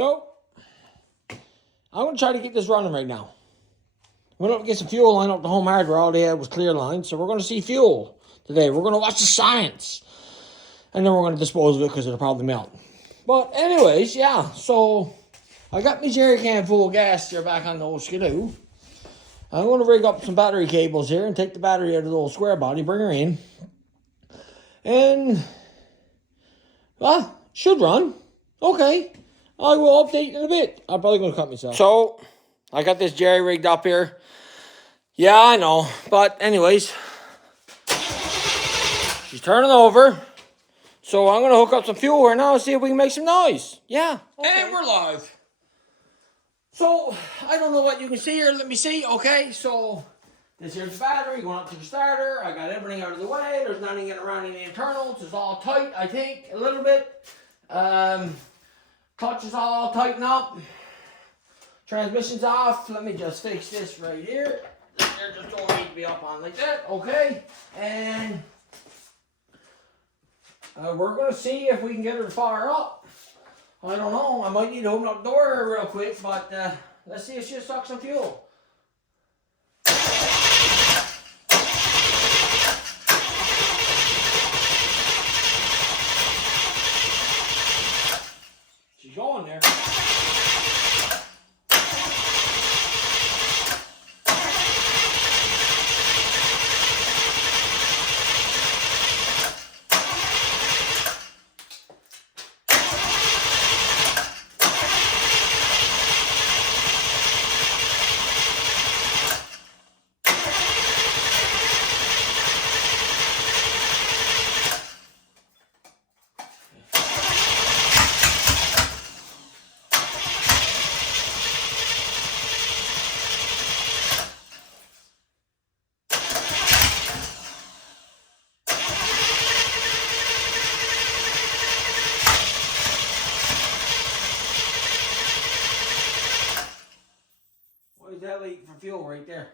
So, I'm going to try to get this running right now. Went up to get some fuel, line up the home hardware. All they had was clear lines. So we're going to see fuel today. We're going to watch the science. And then we're going to dispose of it because it'll probably melt. But anyways, yeah. So I got my jerry can full of gas here back on the old Skidoo. I'm going to rig up some battery cables here and take the battery out of the old Squarebody, bring her in. And, well, should run. Okay. I will update in a bit. I'm probably going to cut myself. So, I got this jerry rigged up here. Yeah, I know. But anyways, she's turning over. So I'm going to hook up some fuel here now and see if we can make some noise. Yeah. Okay. And we're live. So, I don't know what you can see here. Let me see. Okay, so this here's the battery going up to the starter. I got everything out of the way. There's nothing getting around in the internals. It's all tight, I think, a little bit. Clutch is all tightened up. Transmission's off. Let me just fix this right here. This here just don't need to be up on like that. Okay. And we're going to see if we can get her to fire up. I don't know. I might need to open up the door real quick, but let's see if she'll suck some fuel. She's going there. That leak for fuel right there.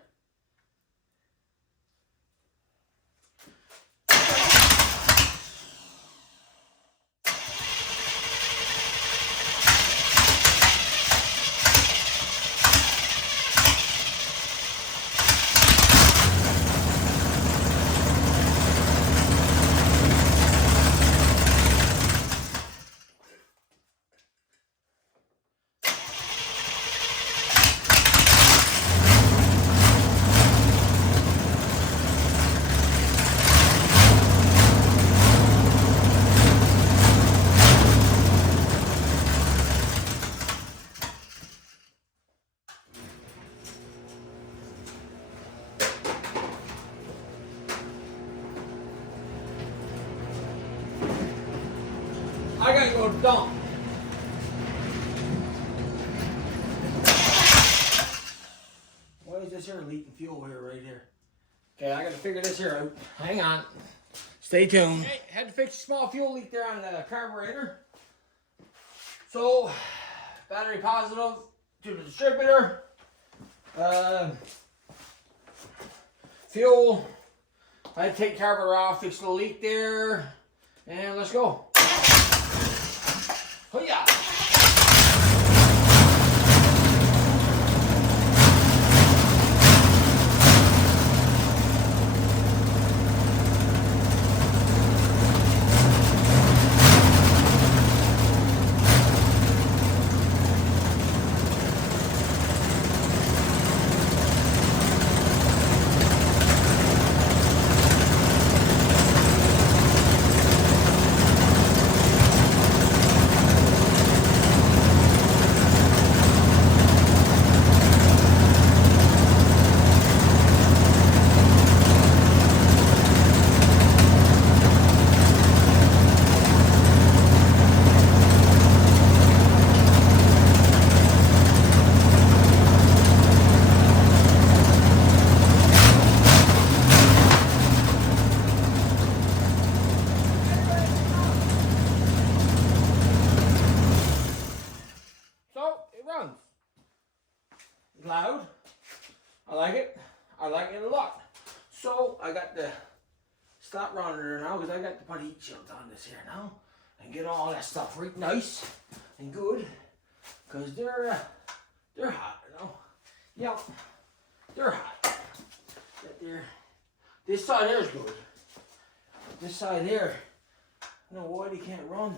I gotta go to the dump. Why is this here leaking fuel here right here? Okay, I gotta figure this here out. Hang on. Stay tuned. Okay, had to fix a small fuel leak there on the carburetor. So, battery positive to the distributor. Fuel. I had to take carburetor off, fix the leak there, and let's go. Oh yeah. Loud. I like it. I like it a lot. So I got to stop running her now because I got to put heat shields on this here now and get all that stuff right nice and good. because they're hot, you know. Yeah, they're hot. But this side there is good. This side there, I don't know why they can't run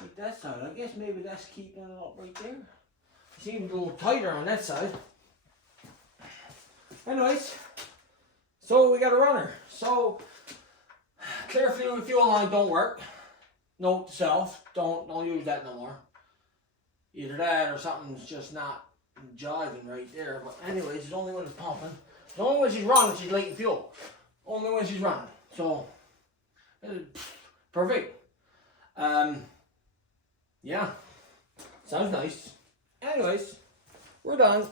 like that side. I guess maybe that's keeping it up right there. It seems a little tighter on that side. Anyways, so we got a runner. So clear fuel line don't work. Note to self, don't use that no more. Either that or something's just not jiving right there. But anyways, it's only when it's pumping. The only when she's running, she's leaking fuel. Only when she's running. So perfect. Yeah. Sounds nice. Anyways, we're done.